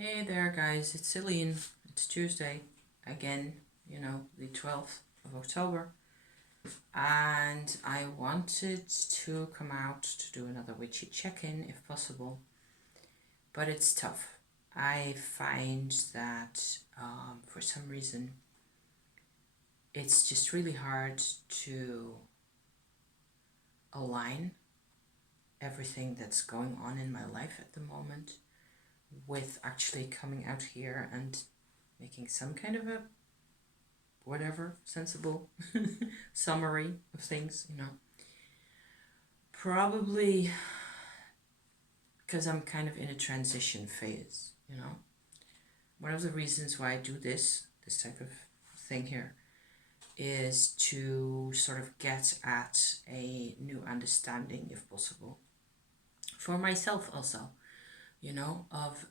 Hey there, guys. It's Celine. It's Tuesday again, the 12th of October. And I wanted to come out to do another witchy check in if possible, but it's tough. I find that for some reason it's just really hard to align everything that's going on in my life at the moment with actually coming out here and making some kind of a whatever sensible summary of things. Probably because I'm kind of in a transition phase. One of the reasons why I do this type of thing here is to sort of get at a new understanding, if possible, for myself also, of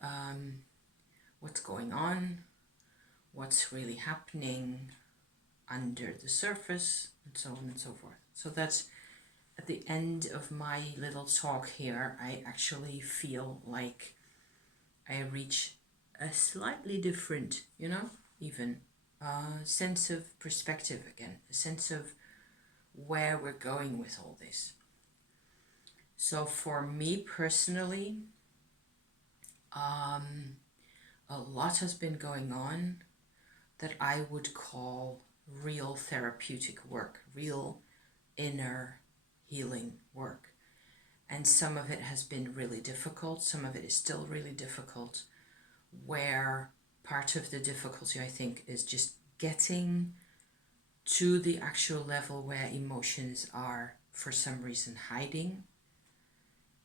what's going on, what's really happening under the surface, and so on and so forth. So that's at the end of my little talk here, I actually feel like I reach a slightly different, even sense of perspective again, a sense of where we're going with all this. So for me personally, a lot has been going on that I would call real therapeutic work, real inner healing work. And some of it has been really difficult, some of it is still really difficult, where part of the difficulty, I think, is just getting to the actual level where emotions are for some reason hiding.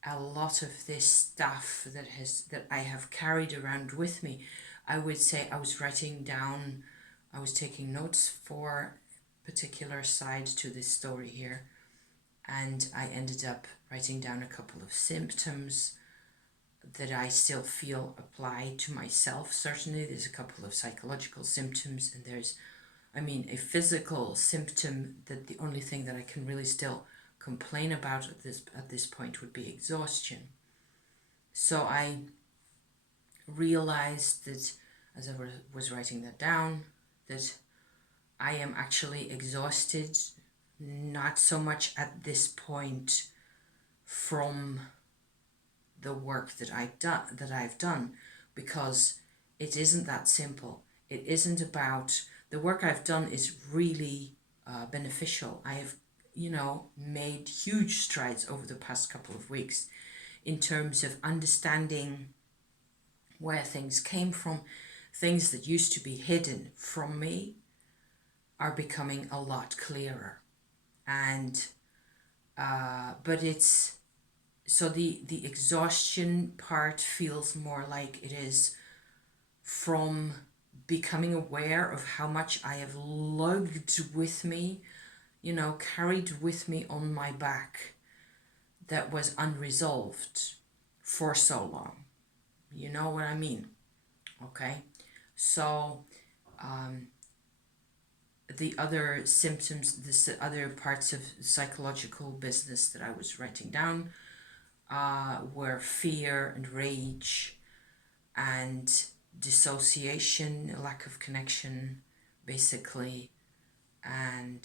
A lot of this stuff that I have carried around with me, I would say I was taking notes for particular side to this story here, and I ended up writing down a couple of symptoms that I still feel apply to myself. Certainly there's a couple of psychological symptoms, and there's a physical symptom that the only thing that I can really still complain about at this point would be exhaustion. So I realized that as I was writing that down, that I am actually exhausted, not so much at this point from the work that I've done, because it isn't that simple. It isn't about the work I've done is really beneficial. I have made huge strides over the past couple of weeks in terms of understanding where things came from. Things that used to be hidden from me are becoming a lot clearer. And but it's so the exhaustion part feels more like it is from becoming aware of how much I have lugged with me, carried with me on my back, that was unresolved for so long. You know what I mean? Okay. So the other symptoms, the other parts of psychological business that I was writing down were fear and rage and dissociation, lack of connection, basically. And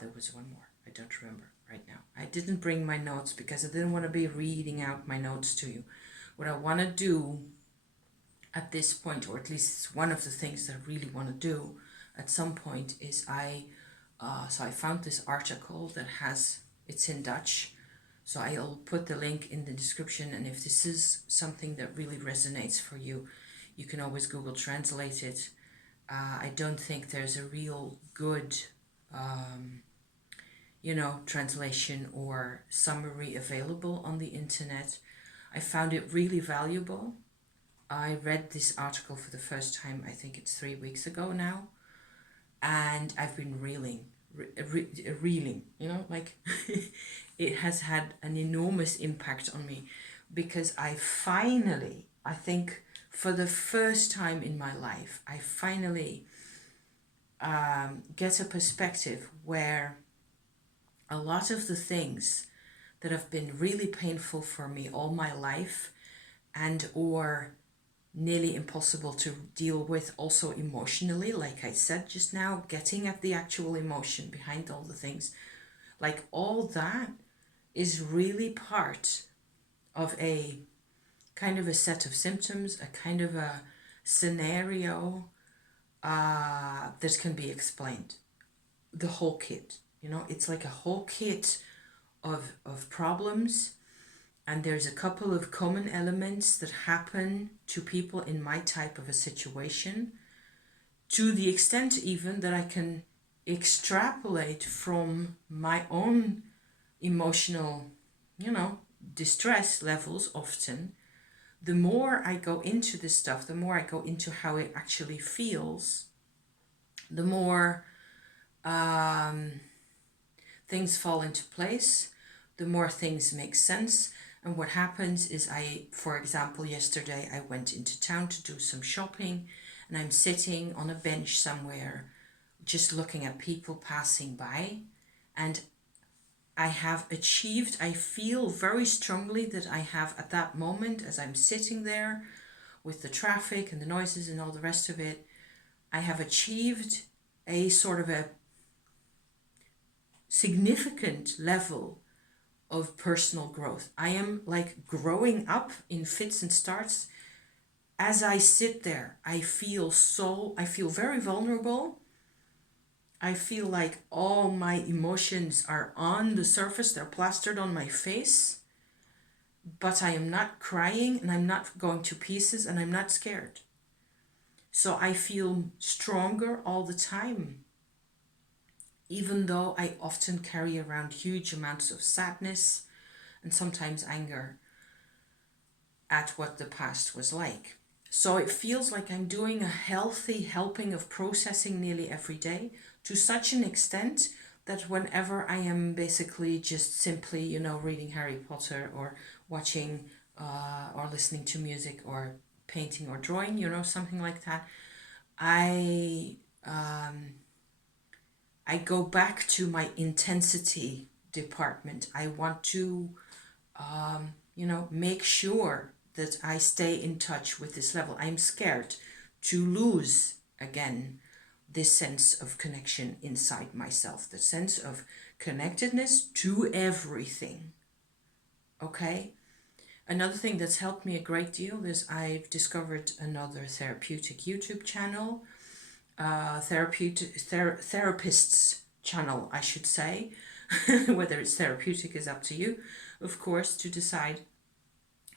there was one more. I don't remember right now. I didn't bring my notes because I didn't want to be reading out my notes to you. What I want to do at this point, or at least it's one of the things that I really want to do at some point, is I found this article that it's in Dutch, so I'll put the link in the description, and if this is something that really resonates for you, you can always Google Translate it. I don't think there's a real good translation or summary available on the internet. I found it really valuable. I read this article for the first time, I think it's 3 weeks ago now, and I've been reeling, like it has had an enormous impact on me, because I think for the first time in my life, I finally get a perspective where a lot of the things that have been really painful for me all my life, and or nearly impossible to deal with also emotionally, like I said just now, getting at the actual emotion behind all the things. Like all that is really part of a kind of a set of symptoms, a kind of a scenario that can be explained. The whole kit, you know, it's like a whole kit of problems. And there's a couple of common elements that happen to people in my type of a situation, to the extent even that I can extrapolate from my own emotional, you know, distress levels often. The more I go into this stuff, the more I go into how it actually feels, the more things fall into place, the more things make sense. And what happens is for example, yesterday I went into town to do some shopping, and I'm sitting on a bench somewhere just looking at people passing by, and I feel very strongly that I have at that moment, as I'm sitting there with the traffic and the noises and all the rest of it, I have achieved a sort of a significant level of personal growth. I am like growing up in fits and starts. As I sit there, I feel very vulnerable. I feel like all my emotions are on the surface, they're plastered on my face, but I am not crying and I'm not going to pieces and I'm not scared. So I feel stronger all the time, even though I often carry around huge amounts of sadness and sometimes anger at what the past was like. So it feels like I'm doing a healthy helping of processing nearly every day, to such an extent that whenever I am basically just simply, you know, reading Harry Potter or watching or listening to music or painting or drawing, you know, something like that, I go back to my intensity department. I want to, you know, make sure that I stay in touch with this level. I'm scared to lose again this sense of connection inside myself, the sense of connectedness to everything. Okay? Another thing that's helped me a great deal is I've discovered another therapeutic YouTube channel, therapists channel, I should say. Whether it's therapeutic is up to you, of course, to decide.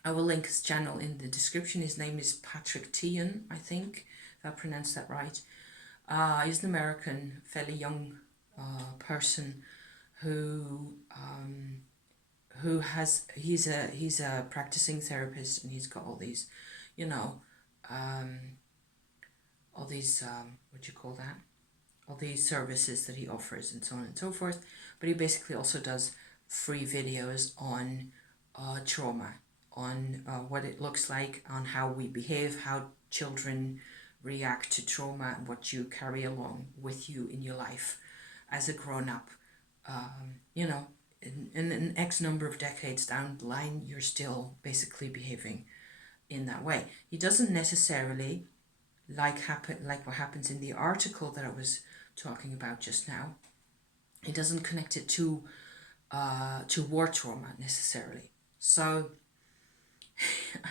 I will link his channel in the description. His name is Patrick Tian, I think, if I pronounced that right. He's an American, fairly young person he's a practicing therapist, and he's got all these, you know, all these what do you call that? All these services that he offers and so on and so forth. But he basically also does free videos on trauma, on what it looks like, on how we behave, how children react to trauma, and what you carry along with you in your life as a grown-up. You know, in an X number of decades down the line, you're still basically behaving in that way. He doesn't necessarily like what happens in the article that I was talking about just now. He doesn't connect it to war trauma necessarily. So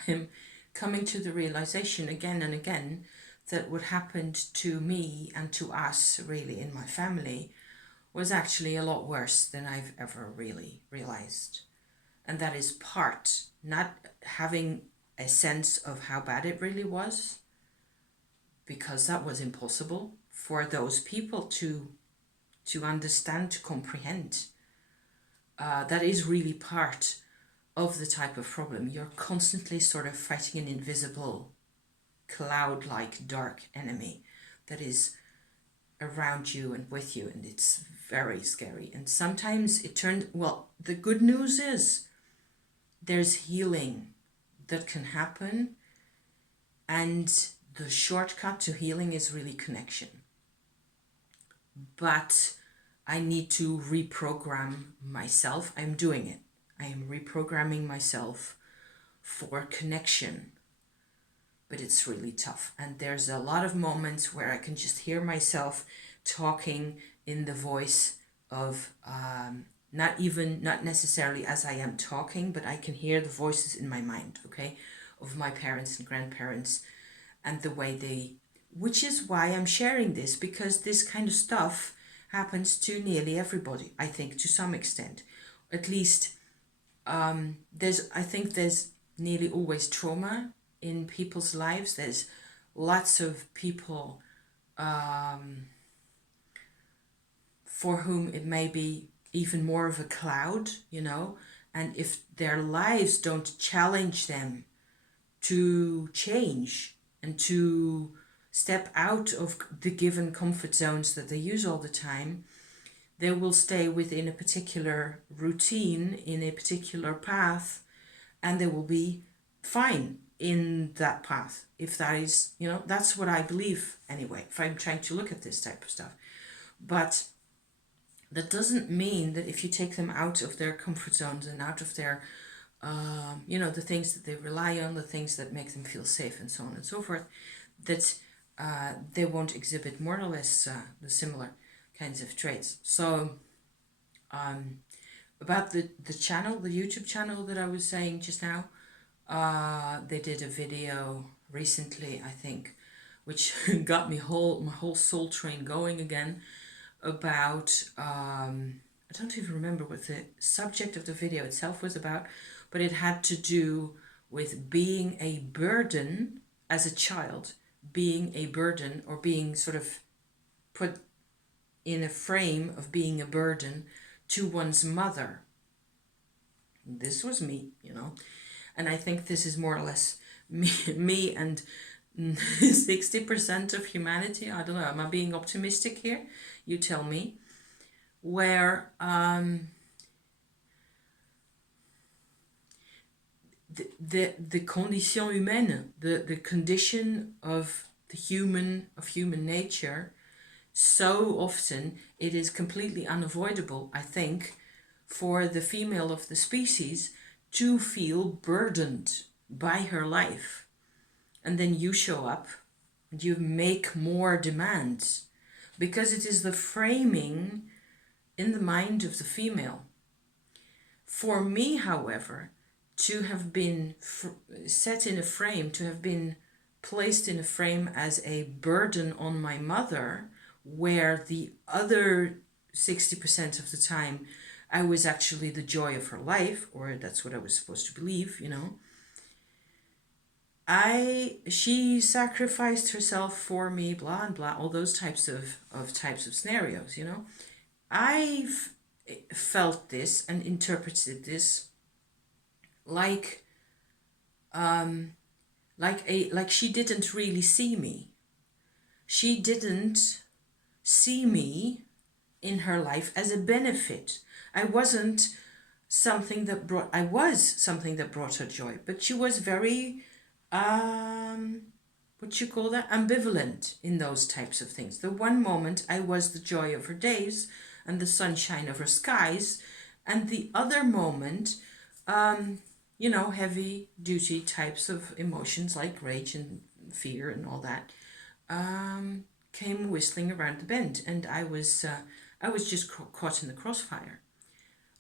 I'm coming to the realization again and again that what happened to me and to us really in my family was actually a lot worse than I've ever really realized. And that is part, not having a sense of how bad it really was, because that was impossible for those people to understand, to comprehend. That is really part of the type of problem. You're constantly sort of fighting an invisible, cloud-like, dark enemy that is around you and with you, and it's very scary. And sometimes the good news is there's healing that can happen, and the shortcut to healing is really connection. But I need to reprogram myself. I'm doing it. I am reprogramming myself for connection, but it's really tough. And there's a lot of moments where I can just hear myself talking in the voice of not necessarily as I am talking, but I can hear the voices in my mind, okay, of my parents and grandparents and the way they, which is why I'm sharing this, because this kind of stuff happens to nearly everybody, I think, to some extent. At least I think there's nearly always trauma in people's lives. There's lots of people for whom it may be even more of a cloud, you know, and if their lives don't challenge them to change and to step out of the given comfort zones that they use all the time, they will stay within a particular routine, in a particular path, and they will be fine in that path. If that is, you know, that's what I believe anyway, if I'm trying to look at this type of stuff. But that doesn't mean that if you take them out of their comfort zones and out of their, you know, the things that they rely on, the things that make them feel safe and so on and so forth, that they won't exhibit more or less the similar kinds of traits. So about the channel, the YouTube channel that I was saying just now, they did a video recently, I think, which got me my whole soul train going again, about I don't even remember what the subject of the video itself was about, but it had to do with being a burden as a child, being a burden, or being sort of put in a frame of being a burden to one's mother. This was me, you know, and I think this is more or less me and 60% of humanity. I don't know, am I being optimistic here? You tell me. Where the condition humaine, the condition of human nature, so often it is completely unavoidable, I think, for the female of the species to feel burdened by her life. And then you show up and you make more demands, because it is the framing in the mind of the female. For me, however, to have been set in a frame, to have been placed in a frame as a burden on my mother, where the other 60% of the time I was actually the joy of her life, or that's what I was supposed to believe, you know. She sacrificed herself for me, blah and blah, all those types of scenarios, you know. I've felt this and interpreted this like she didn't really see me. She didn't see me in her life as a benefit. I was something that brought her joy, but she was very what you call that, ambivalent in those types of things. The one moment I was the joy of her days and the sunshine of her skies, and the other moment, you know, heavy duty types of emotions like rage and fear and all that came whistling around the bend, and I was just caught in the crossfire,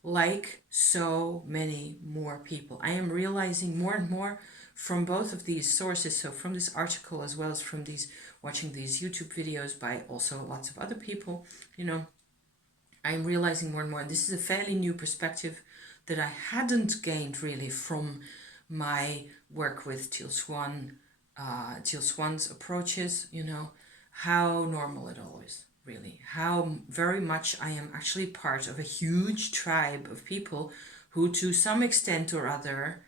like so many more people. I am realizing more and more from both of these sources, so from this article as well as from watching these YouTube videos by also lots of other people, you know, I'm realizing more and more, and this is a fairly new perspective that I hadn't gained really from my work with Teal Swan's approaches, you know, how normal it all is, really, how very much I am actually part of a huge tribe of people who to some extent or other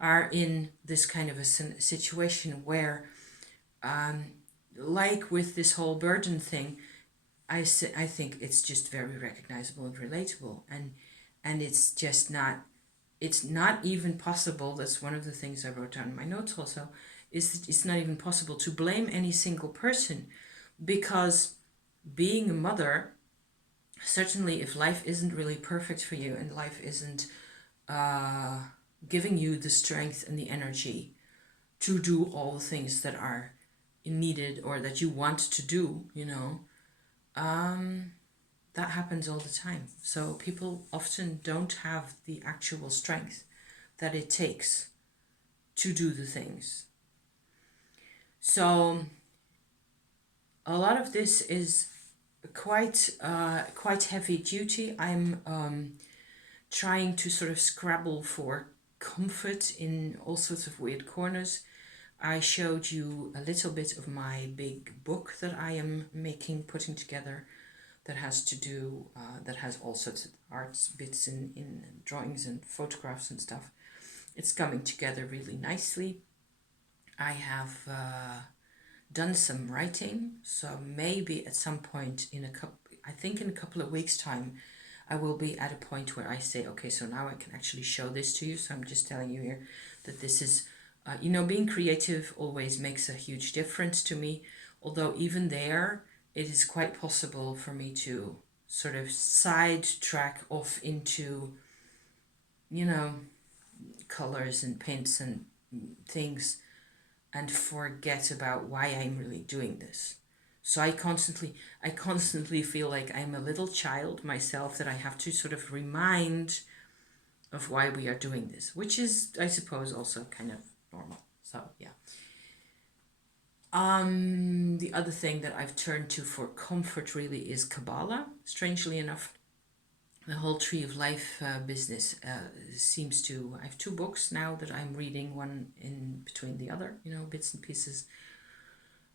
are in this kind of a situation where, like with this whole burden thing, I think it's just very recognizable and relatable, and it's just not, it's not even possible. That's one of the things I wrote down in my notes also, is that it's not even possible to blame any single person, because being a mother, certainly if life isn't really perfect for you and life isn't giving you the strength and the energy to do all the things that are needed or that you want to do, that happens all the time. So people often don't have the actual strength that it takes to do the things. So a lot of this is quite heavy duty. I'm trying to sort of scrabble for comfort in all sorts of weird corners. I showed you a little bit of my big book that I am putting together, that has to do, that has all sorts of arts bits in drawings and photographs and stuff. It's coming together really nicely. I have done some writing, so maybe at some point in a couple of weeks' time, I will be at a point where I say, okay, so now I can actually show this to you. So I'm just telling you here that this is, being creative always makes a huge difference to me. Although even there, it is quite possible for me to sort of sidetrack off into, colors and paints and things, and forget about why I'm really doing this. So I constantly feel like I'm a little child myself, that I have to sort of remind of why we are doing this, which is, I suppose, also kind of normal. So yeah. The other thing that I've turned to for comfort really is Kabbalah. Strangely enough, the whole Tree of Life business seems to... I have 2 books now that I'm reading, one in between the other, bits and pieces.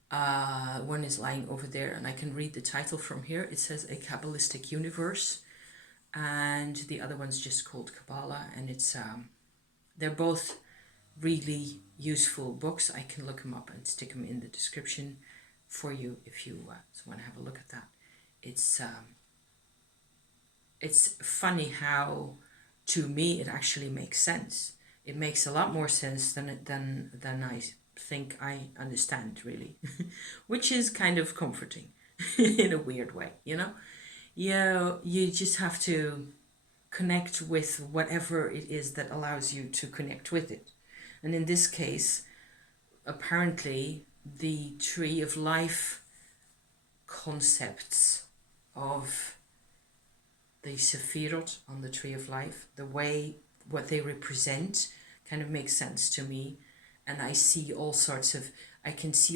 One is lying over there, and I can read the title from here. It says A Kabbalistic Universe, and the other one's just called Kabbalah, and it's they're both really useful books. I can look them up and stick them in the description for you if you want to have a look at that. It's funny how, to me, it actually makes sense. It makes a lot more sense than I think I understand, really, which is kind of comforting in a weird way, you just have to connect with whatever it is that allows you to connect with it. And in this case, apparently the Tree of Life concepts of the Sephirot on the Tree of Life, the way what they represent, kind of makes sense to me. And I can see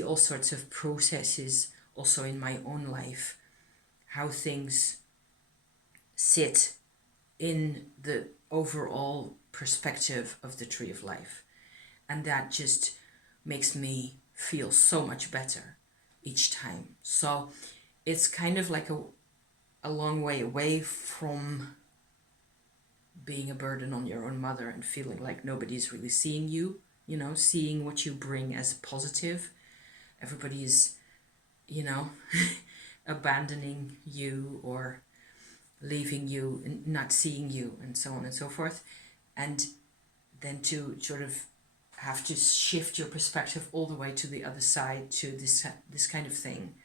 all sorts of processes also in my own life, how things sit in the overall perspective of the Tree of Life. And that just makes me feel so much better each time. So it's kind of like a long way away from being a burden on your own mother and feeling like nobody's really seeing you, seeing what you bring as positive. Everybody is, abandoning you or leaving you and not seeing you, and so on and so forth. And then to sort of have to shift your perspective all the way to the other side, to this kind of thing,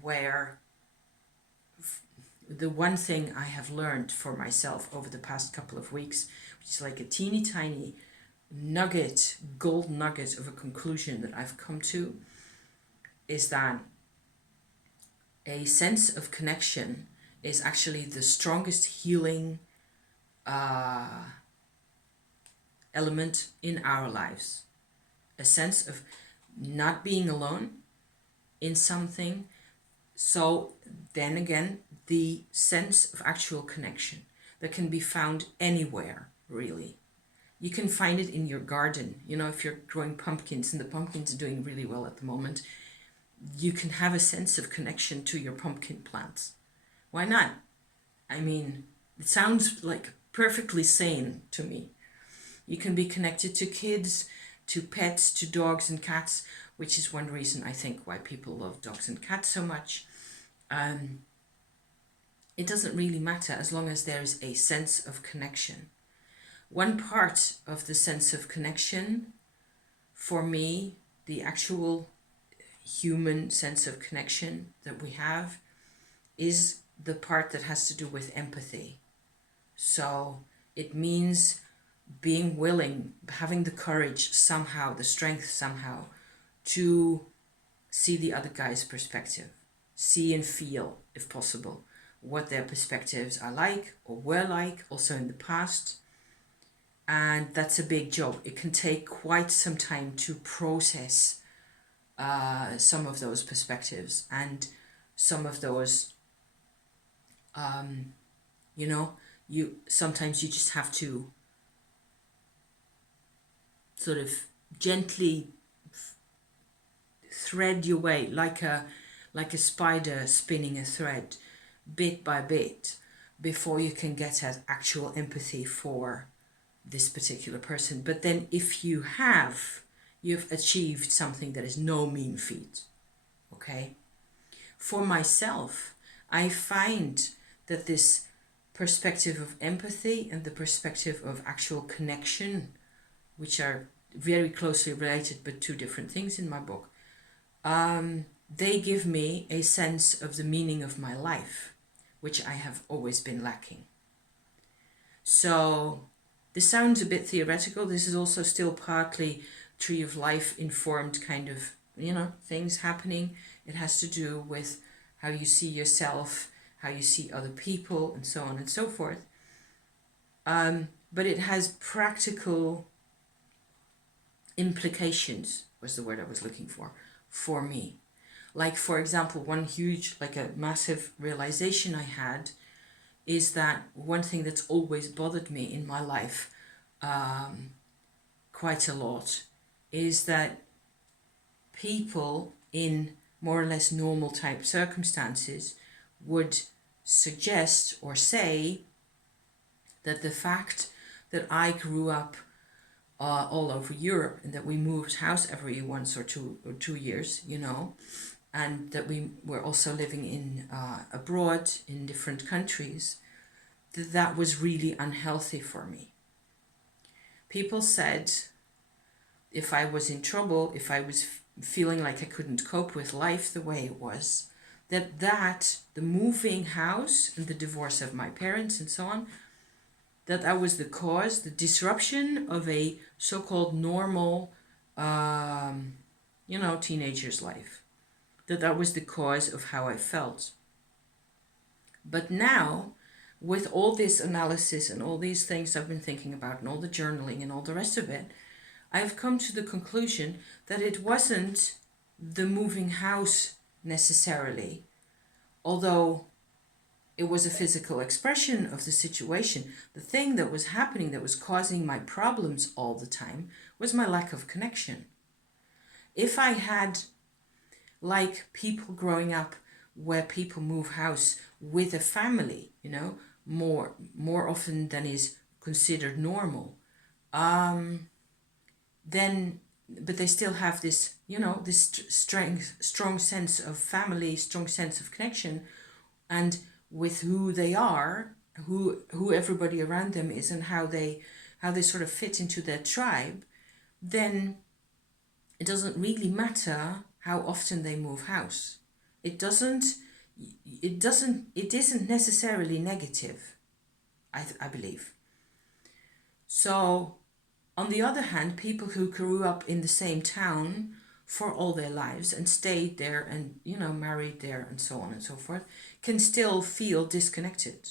where the one thing I have learned for myself over the past couple of weeks, which is like a teeny tiny gold nugget of a conclusion that I've come to, is that a sense of connection is actually the strongest healing element in our lives. A sense of not being alone in something. So then again, the sense of actual connection that can be found anywhere, really. You can find it in your garden. If you're growing pumpkins and the pumpkins are doing really well at the moment, you can have a sense of connection to your pumpkin plants. Why not? I mean, it sounds like perfectly sane to me. You can be connected to kids, to pets, to dogs and cats, which is one reason I think why people love dogs and cats so much. It doesn't really matter as long as there is a sense of connection. One part of the sense of connection, for me, the actual human sense of connection that we have, is the part that has to do with empathy. So it means being willing, having the courage somehow, the strength somehow, to see the other guy's perspective, see and feel, if possible, what their perspectives are like or were like also in the past. And that's a big job. It can take quite some time to process some of those perspectives and some of those, you know, sometimes you just have to sort of gently thread your way like a spider spinning a thread, bit by bit, before you can get at actual empathy for this particular person. But then if you've achieved something that is no mean feat. Okay? For myself, I find that this perspective of empathy and the perspective of actual connection, which are very closely related but two different things in my book, they give me a sense of the meaning of my life, which I have always been lacking. So this sounds a bit theoretical. This is also still partly Tree of Life informed kind of, things happening. It has to do with how you see yourself, how you see other people, and so on and so forth. But it has practical implications, was the word I was looking for me. Like, for example, one huge, like a massive realization I had is that one thing that's always bothered me in my life quite a lot is that people in more or less normal type circumstances would suggest or say that the fact that I grew up all over Europe and that we moved house every once or 2 years, and that we were also living in abroad in different countries, that was really unhealthy for me. People said if I was in trouble, if I was feeling like I couldn't cope with life the way it was, that the moving house and the divorce of my parents and so on, that was the cause, the disruption of a so-called normal, teenager's life. That was the cause of how I felt. But now, with all this analysis and all these things I've been thinking about and all the journaling and all the rest of it, I've come to the conclusion that it wasn't the moving house necessarily, although it was a physical expression of the situation. The thing that was happening that was causing my problems all the time was my lack of connection. If I had, like people growing up where people move house with a family, more often than is considered normal, then, but they still have this, this strong sense of family, strong sense of connection, and with who they are, who everybody around them is, and how they sort of fit into their tribe, then it doesn't really matter how often they move house. It isn't necessarily negative, I believe. So, on the other hand, people who grew up in the same town for all their lives and stayed there and, married there and so on and so forth, can still feel disconnected.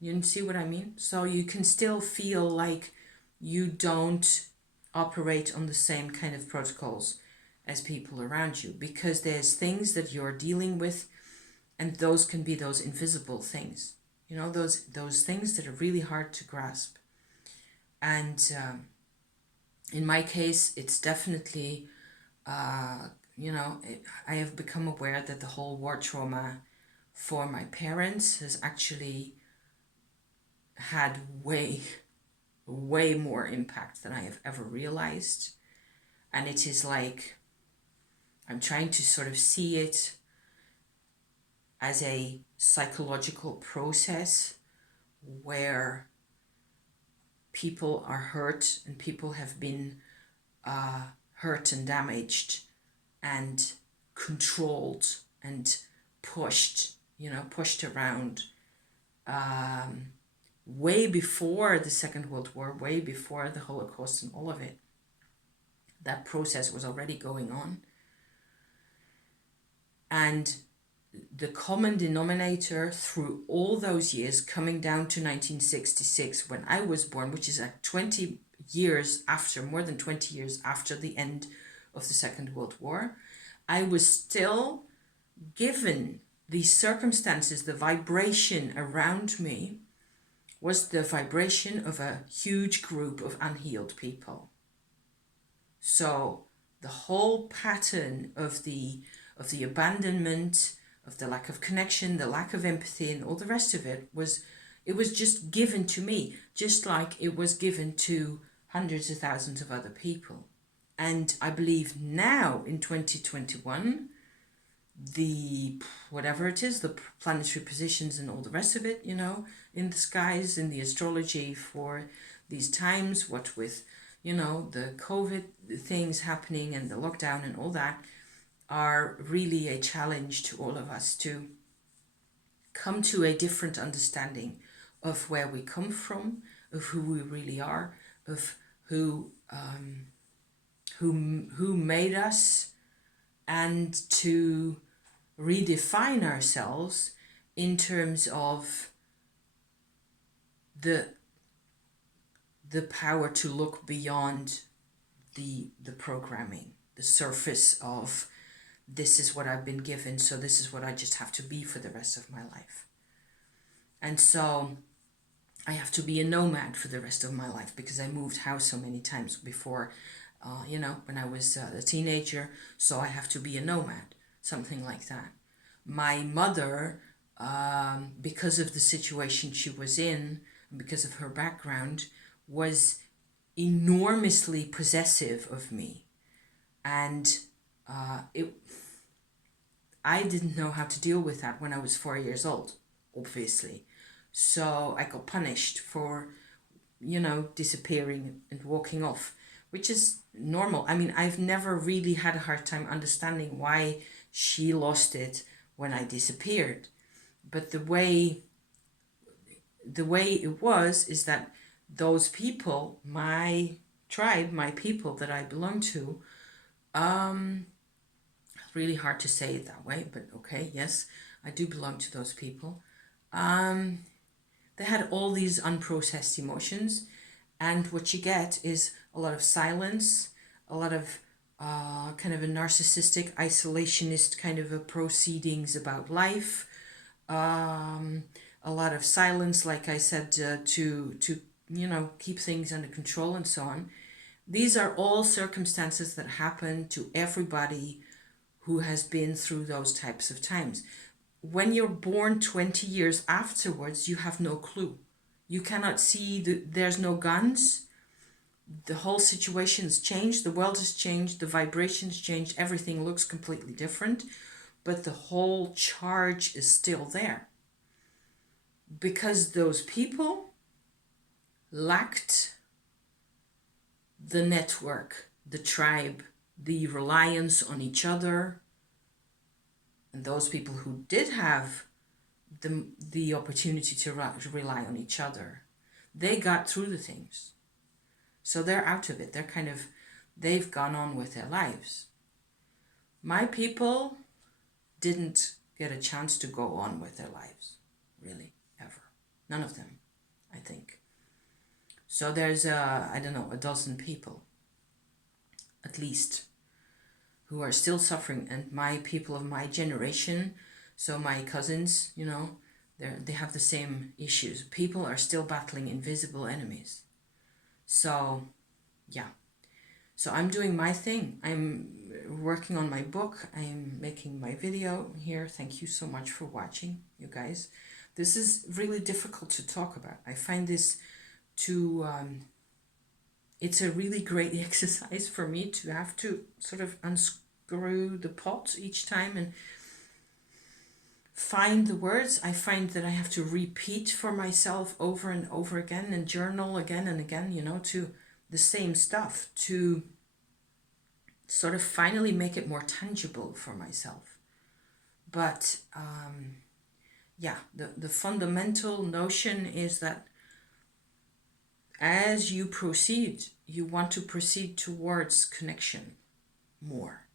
You see what I mean? So you can still feel like you don't operate on the same kind of protocols as people around you, because there's things that you're dealing with, and those can be those invisible things, those things that are really hard to grasp. And in my case, it's definitely, I have become aware that the whole war trauma for my parents has actually had way more impact than I have ever realized. And it is like, I'm trying to sort of see it as a psychological process where people are hurt and people have been hurt and damaged and controlled and pushed around way before the Second World War, way before the Holocaust and all of it. That process was already going on. And the common denominator through all those years, coming down to 1966 when I was born, which is like 20 years after, more than 20 years after the end of the Second World War, I was still given the circumstances, the vibration around me was the vibration of a huge group of unhealed people. So the whole pattern of the abandonment, of the lack of connection, the lack of empathy, and all the rest of it was just given to me, just like it was given to hundreds of thousands of other people. And I believe now in 2021, the whatever it is, the planetary positions and all the rest of it, in the skies, in the astrology for these times, what with, the COVID things happening and the lockdown and all that, are really a challenge to all of us to come to a different understanding of where we come from, of who we really are, of who made us, and to redefine ourselves in terms of the power to look beyond the programming, the surface of this is what I've been given, so this is what I just have to be for the rest of my life. And so I have to be a nomad for the rest of my life because I moved house so many times before, when I was a teenager. So I have to be a nomad, something like that. My mother, because of the situation she was in, because of her background, was enormously possessive of me. And I didn't know how to deal with that when I was 4 years old, obviously. So I got punished for, disappearing and walking off, which is normal. I mean, I've never really had a hard time understanding why she lost it when I disappeared. But the way it was is that those people, my tribe, my people that I belong to, really hard to say it that way, but okay, yes, I do belong to those people. They had all these unprocessed emotions, and what you get is a lot of silence, a lot of kind of a narcissistic, isolationist kind of a proceedings about life, a lot of silence, like I said, to keep things under control and so on. These are all circumstances that happen to everybody who has been through those types of times. When you're born 20 years afterwards, you have no clue. You cannot see, there's no guns. The whole situation's changed. The world has changed. The vibrations changed. Everything looks completely different. But the whole charge is still there. Because those people lacked the network, the tribe, the reliance on each other. And those people who did have the opportunity to rely on each other, they got through the things. So they're out of it. They've gone on with their lives. My people didn't get a chance to go on with their lives, really, ever. None of them, I think. So there's, a dozen people, at least, who are still suffering. And my people of my generation, so my cousins, they have the same issues. People are still battling invisible enemies. So, yeah. So I'm doing my thing. I'm working on my book. I'm making my video here. Thank you so much for watching, you guys. This is really difficult to talk about. I find this it's a really great exercise for me to have to sort of unscrew the pot each time and find the words. I find that I have to repeat for myself over and over again and journal again and again, to the same stuff to sort of finally make it more tangible for myself. But the fundamental notion is that as you proceed, you want to proceed towards connection more,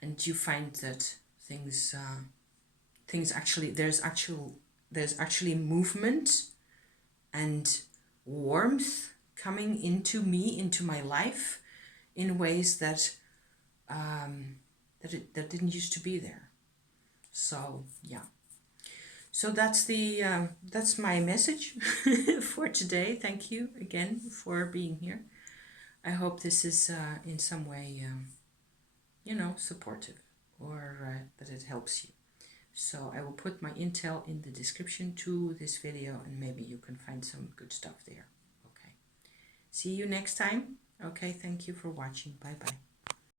and you find that things actually there's actually movement and warmth coming into my life in ways that that didn't used to be there. So yeah, so that's my message for today. Thank you again for being here. I hope this is in some way supportive, or that it helps you. So I will put my intel in the description to this video, and maybe you can find some good stuff there. Okay, see you next time. Okay, thank you for watching. Bye bye.